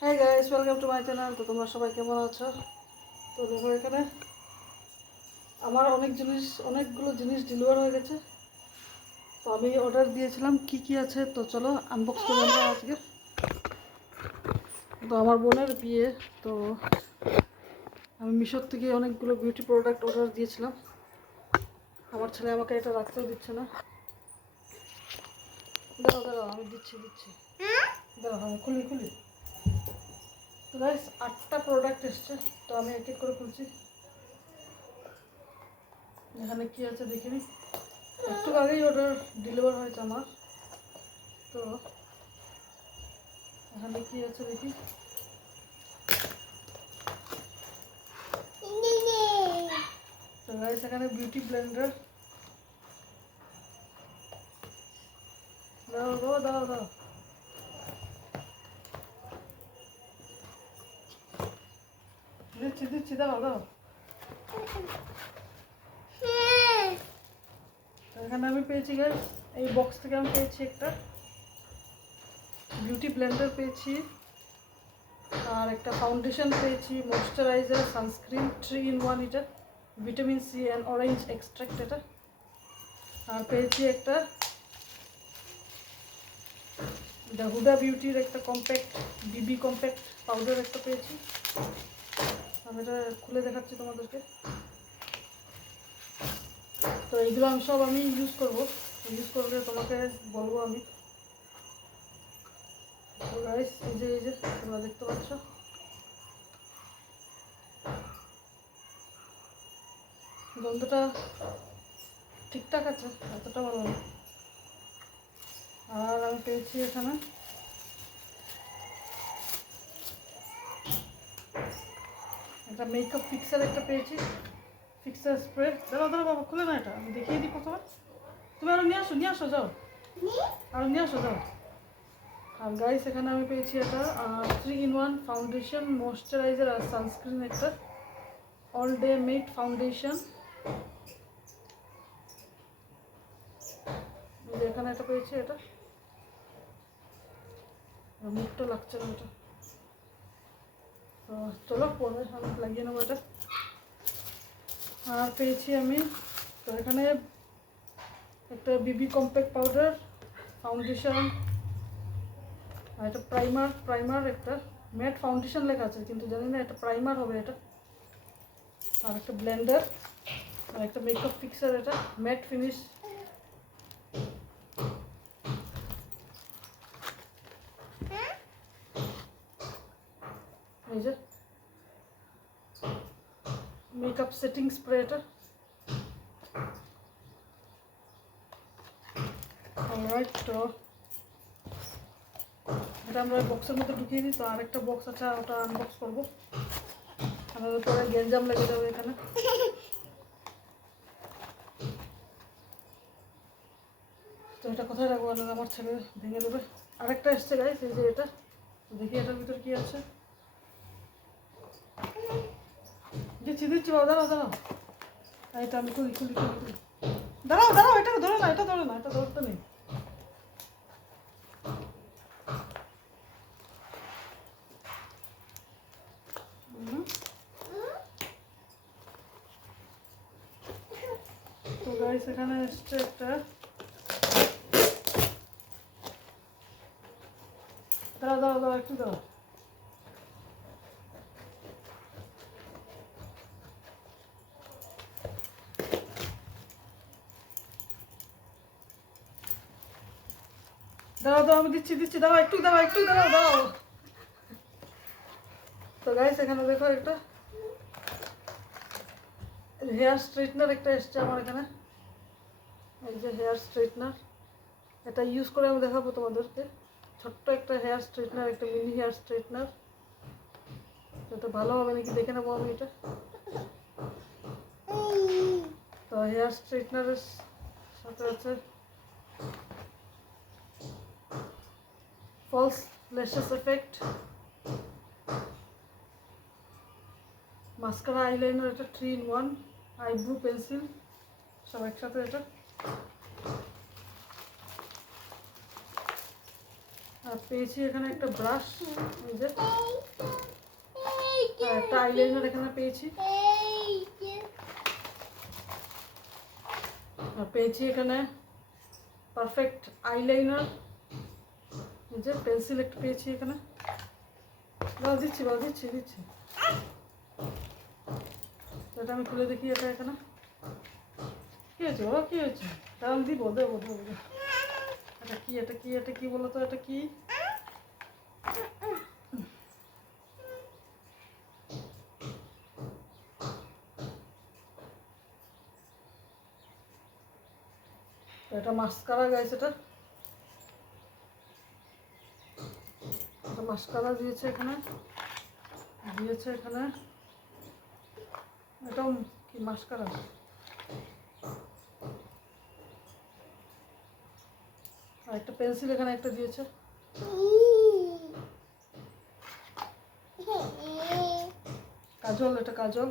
হ্যাঁ guys, welcome to my channel. তো তোমরা সবাই কেমন আছো? তো দেখো, এখানে আমার অনেকগুলো জিনিস ডেলিভার হয়ে গেছে। তো আমি অর্ডার দিয়েছিলাম কি কি আছে, তো চলো আনবক্স করি আমরা আজকে। তো আমার বোনের বিয়ে, তো আমি মিশোর থেকে অনেকগুলো বিউটি প্রোডাক্ট অর্ডার দিয়েছিলাম। আমার ছেলে আমাকে এটা রাখতেও দিচ্ছে না। দাঁড়াও দাঁড়াও, আমি দিচ্ছি দাঁড়াও, আমি খুলি। তো গাইস, 8টা প্রোডাক্ট এসছে। তো আমি এক এক করে খুলছি। এখানে কি আছে দেখিনি। একটু আগেই অর্ডার ডেলিভার হয়েছে আমার। তো এখানে কি আছে দেখি। তো গাইস, এখানে বিউটি ব্লেন্ডার। দাও। দিচ্ছি দাও। তো এখানে আমি পেয়েছি গাইস, এই বক্স থেকে আমি পেয়েছি একটা বিউটি ব্লেন্ডার পেয়েছি, আর একটা ফাউন্ডেশন পেয়েছি, ময়শ্চারাইজার, সানস্ক্রিন 3 in 1 এটা, vitamin C and orange extract এটা। আর পেয়েছি একটা হুডা বিউটির একটা কম্প্যাক্ট বিবি কম্প্যাক্ট পাউডার একটা পেয়েছি। আমি এটা খুলে দেখাচ্ছি তোমাদেরকে। তো এইগুলো আমি ইউজ করবো। ইউজ করলে তোমাকে বলবো আমি। তো গাইস, এই যে তোমরা দেখতে পাচ্ছ, গন্ধটা ঠিকঠাক আছে, এতটা ভালো না। আর আমি পেয়েছি এখানে একটা মেকআপ ফিক্সার একটা পেয়েছি, ফিক্সার স্প্রে। দাঁড়াও বাবা, খুলে না, এটা আমি দেখিয়ে দিই প্রথমে। তুমি আরো নিয়ে আসো যাও। আর গাইস, এখানে আমি পেয়েছি এটা 3 in 1 ফাউন্ডেশন, ময়শ্চারাইজার আর সানস্ক্রিন একটা, অল ডে মেড ফাউন্ডেশন। এখানে একটা পেয়েছি, এটা মুখটা লাগছে না এটা। তো চলো পরে আমি লাগিয়ে নেবো এটা। আর পেয়েছি আমি, তো এখানে একটা বিবি কম্প্যাক্ট পাউডার, ফাউন্ডেশন, আর একটা প্রাইমার একটা ম্যাট ফাউন্ডেশন লেখা আছে, কিন্তু জানি না এটা প্রাইমার হবে এটা। আর একটা ব্লেন্ডার, আর একটা মেকআপ ফিক্সার, এটা ম্যাট ফিনিশ। এই যে মেকআপ সেটিং স্প্রে এটা। অলরাইট, তো এটা আমরা বক্সের মধ্যে ঢুকিয়ে দিই। তো আরেকটা বক্স আছে, ওটা আনবক্স করবো, আমাদের পরে গেঞ্জাম লেগে যাবে এখানে। তো এটা কোথায় রাখবো, আমার ছেলে ভেঙে দেবে। আরেকটা এসছে গাইস, এই যে এটা। দেখি এটার ভিতর কি আছে। দিচ্ছি বাবা, দাঁড়াও। এটা আমি খুলি। দাঁড়াও, এটা ধরে না, এটা ধরতে নেই। তো গাইস, এখানে এসছে একটা, দাঁড়াও একটু দাঁড়াও। আমি দিচ্ছি, দাঁড়াও একটু দাঁড়াও। তো গাইস, এখানে দেখো একটা হেয়ার স্ট্রেটনার একটা এসছে আমার এখানে। এই যে হেয়ার স্ট্রেটনার, এটা ইউজ করে আমি দেখাবো তোমাদেরকে। ছোট্ট একটা হেয়ার স্ট্রেটনার, একটা মিনি হেয়ার স্ট্রেটনার। এটা ভালো হবে নাকি দেখে নেবো আমি এটা। তো হেয়ার স্ট্রেটনারের সাথে আছে false lashes effect, mascara, eyeliner, এটা 3 in 1, আইব্রো পেন্সিল, সব একসাথে এটা। আর আর পেয়েছি এখানে একটা ব্রাশ, এই যে একটা আইলাইনার এখানে পেয়েছি, আর পেয়েছি এখানে পারফেক্ট আইলাইনার, এই যে পেন্সিল একটা পেয়েছি এখানে। দিচ্ছি এটা আমি খুলে দেখি। এটা এখানে কি হয়েছে বাবা, কি হয়েছে? তাহলে দেবো। এটা কি বলো তো, এটা কি? এটা মাস্কারা গাইছে, এটা মাস্কারা দিয়েছে এখানে, এটাও কি মাস্কারা। আর একটা পেন্সিল এখানে একটা দিয়েছে, কাজল, এটা কাজল।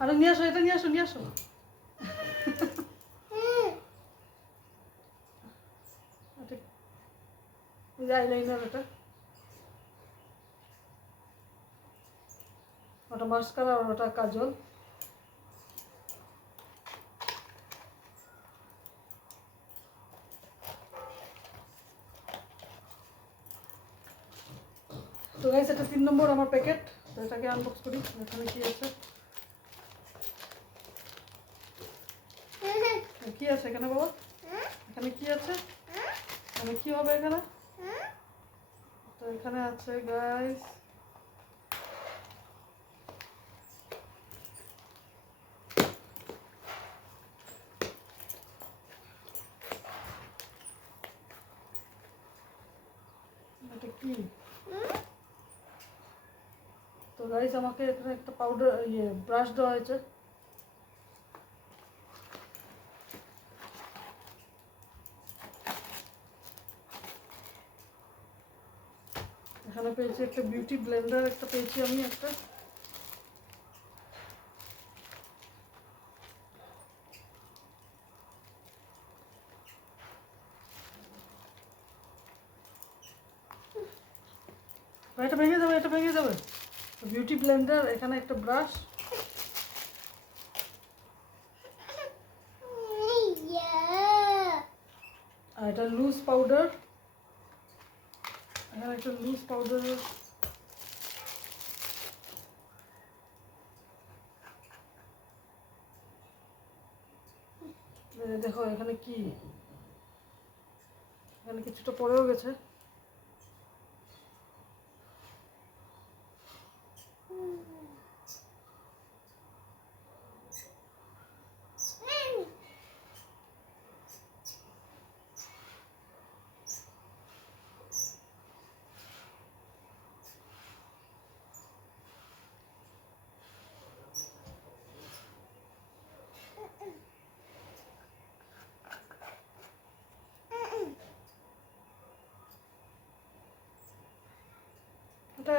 আরে নিয়ে আসো, এটা নিয়ে আসো। আইলাইনার, ওটা মাস্কারা আর ওটা কাজল। তো গাইস, এটা 3 নম্বর আমার প্যাকেট। তো এটাকে আনবক্স করি। এখানে কি আছে এখানে বাবা? এখানে কি আছে? এখানে কি হবে এখানে? তো এখানে আছে গাইস এটা কি? তো গাইস আমাকে এখানে একটা পাউডার ব্রাশ দেওয়া হয়েছে। এখানে পেয়েছি একটা বিউটি ব্লেন্ডার, একটা পেয়েছি আমি একটা। এটা ভেঙে যাবে। বিউটি ব্লেন্ডার, এখানে একটা ব্রাশ, আর এটা লুজ পাউডার। এখানে একটা লুজ পাউডার, দেখো এখানে কি, এখানে কিছুটা পড়েও গেছে।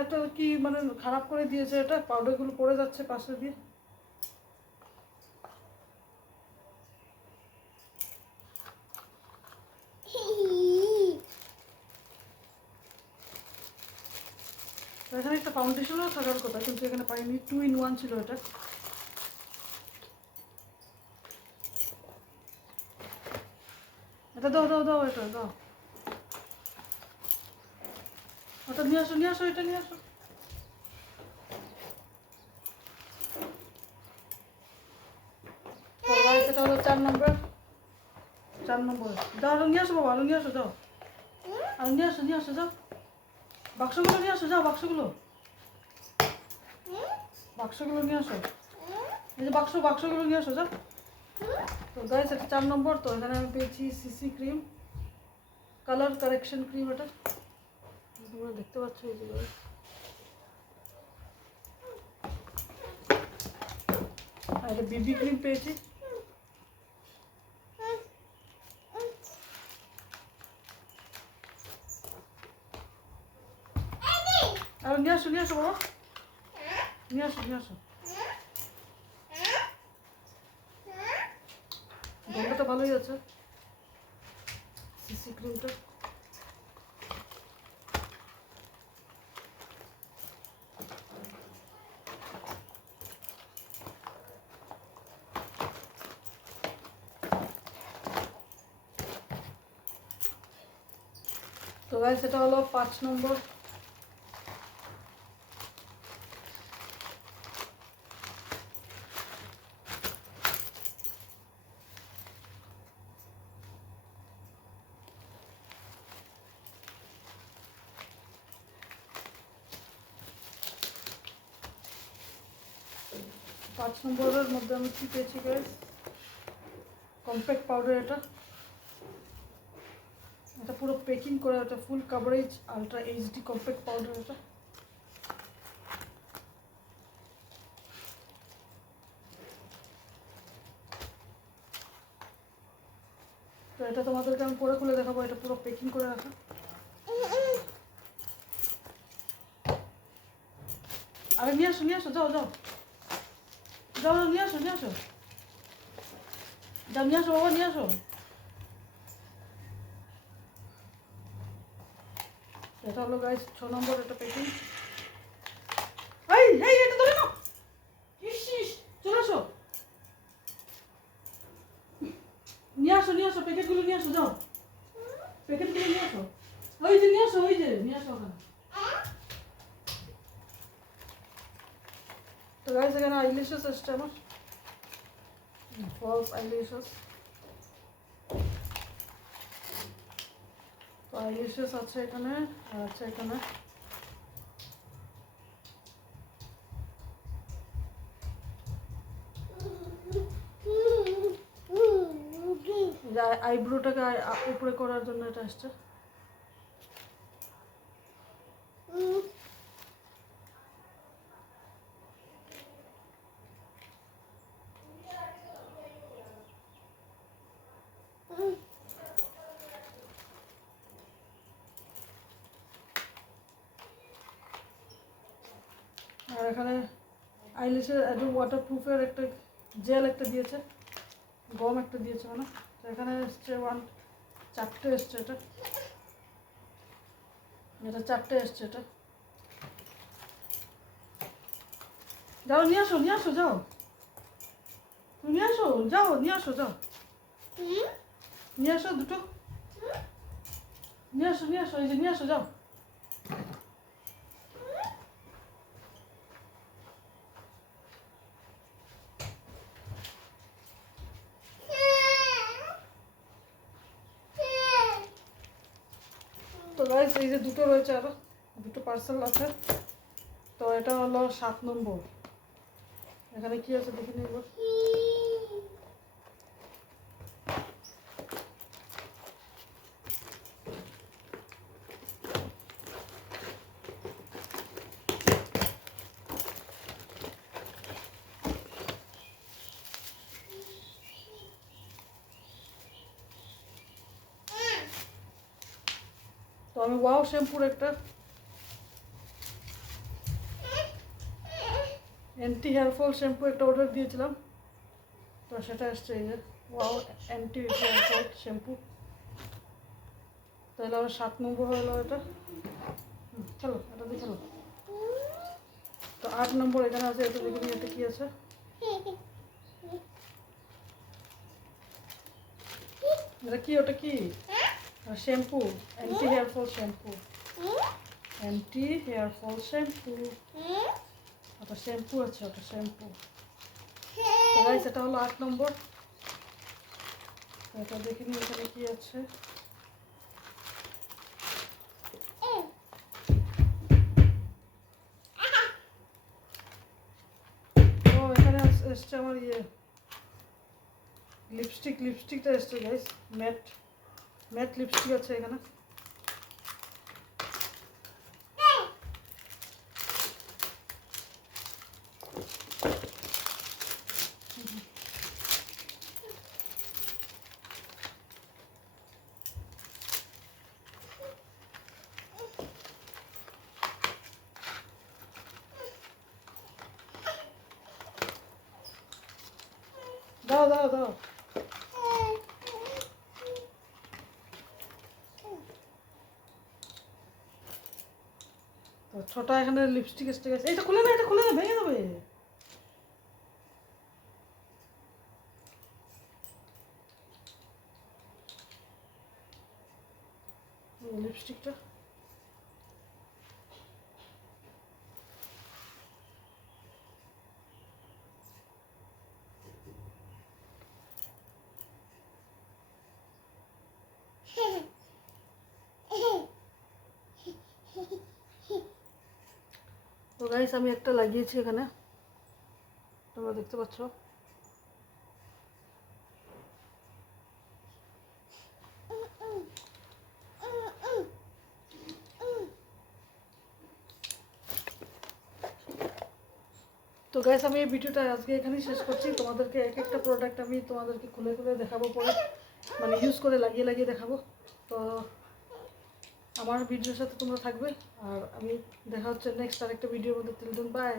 এটা কি মানে খারাপ করে দিয়েছে, এটা পাউডারগুলো পড়ে যাচ্ছে পাশে দিয়ে। এখানে একটা ফাউন্ডেশনও থাকার কথা, কিন্তু এখানে পাইনি। 2 in 1 ছিল এটা। এটা দাও, এটা দাও। ওটা নিয়ে আসো, এটা নিয়ে আসো। এটা হলো 4 নম্বর। দাও, আরো নিয়ে আসো বাবা, আরো নিয়ে আসো, যাও। আর নিয়ে আসো যাও। বাক্সগুলো নিয়ে আসো, যাও। বাক্সগুলো নিয়ে আসো। এই যে বাক্সগুলো নিয়ে আসো, যাও। তো গাইস, এটা 4 নম্বর। তো এখানে আমি পেয়েছি CC cream, colour correction cream. এটা তোমরা দেখতে পাচ্ছ, এই যে আর এটা বিবি ক্রিম পেয়েছি। আর নিয়ে আসো বাবা, নিয়ে আসো। গন্ধটা ভালোই আছে সিসি ক্রিমটা। তো গাইস এটা হলো 5 নম্বর। পাঁচ নম্বরের মধ্যে আমি কি পেয়েছি গাইস, কম্প্যাক্ট পাউডার। এটা পুরো প্যাকিং করা, এটা ফুল coverage ultra HD compact powder. এটা তো এটা তোমাদেরকে আমি পরে খুলে দেখাবো। এটা পুরো প্যাকিং করে রাখা। আরে নিয়ে আসো, নিয়ে আসো, যাও যাও যাও, নিয়ে আসো, নিয়ে আসো, যাও নিয়ে আসো বাবা, নিয়ে আসো। এটা হলো গাইস 6 নম্বর এটা প্যাকিং। এই এই এটা ধরে নাও, ইস ইস, চলে আসো, নিয়ে আসো, নিয়ে আসো, প্যাকেটগুলো নিয়ে আসো, যাও প্যাকেটগুলো নিয়ে আসো। ওই যে নিয়ে আসো, ওই যে নিয়ে আসো ওখানে। তো গাইস এখানে আইল্যাশেস আসছে আমার, ফলস আইল্যাশেস। তো আইল্যাশেস আছে এখানে, আর আছে এখানে আইব্রোটাকে উপরে করার জন্য এটা আসছে। আর এখানে আইল্যাশের ওয়াটারপ্রুফের একটা জেল একটা দিয়েছে, গম একটা দিয়েছে মানে। তো এখানে এসছে 4টে এসছে এটা, এটা 4টে এসছে এটা। যাও নিয়ে আসো, নিয়ে আসো, যাও নিয়ে আসো, যাও নিয়ে আসো, যাও নিয়ে আসো দুটো, নিয়ে আসো, নিয়ে আসো, এই যে নিয়ে আসো, যাও। তো গাইস এই যে দুটো রয়েছে, আরো দুটো পার্সেল আছে। তো এটা হলো 7 নম্বর। এখানে কি আছে দেখে নিব। তো আমি ওয়াও শ্যাম্পুর একটা অ্যান্টি হেয়ার ফল শ্যাম্পু একটা অর্ডার দিয়েছিলাম। তো সেটা আসছে এই যে Wow anti hair fall shampoo. তাহলে আমার 7 নম্বর হলো এটা। চলো এটা দেখে লো। তো 8 নম্বর এখানে আছে, এটা দেখে নিই এটা কি আছে। এটা কি, ওটা কি? Shampoo, anti hair fall shampoo, anti hair fall shampoo. ওটা শ্যাম্পু আছে, ওটা শ্যাম্পু। তো গাইস এটা হলো 8 নম্বর। এটা দেখে নিই এখানে কি আছে। ও এখানে এসছে আমার লিপস্টিকটা এসছে গাইস, ম্যাট লিপস্টিক আছে এখানে। দাও দাও দাও, ছটা এখানে লিপস্টিক স্টিক আছে। এটা খুলে না, এটা খুলে না, ভেঙে যাবে। লিপস্টিকটা তো গাইস আমি একটা লাগিয়েছি এখানে, তোমরা দেখতে পাচ্ছ। তো গাইস আমি এই ভিডিওটা আজকে এখানেই শেষ করছি। তোমাদেরকে এক একটা প্রোডাক্ট আমি তোমাদেরকে খুলে খুলে দেখাবো, পরে মানে ইউজ করে লাগিয়ে লাগিয়ে দেখাবো। তো আমার ভিডিওর সাথে তোমরা থাকবে, আর আমি দেখা হচ্ছে নেক্সট আরেকটা ভিডিওর মধ্যে। Till then by.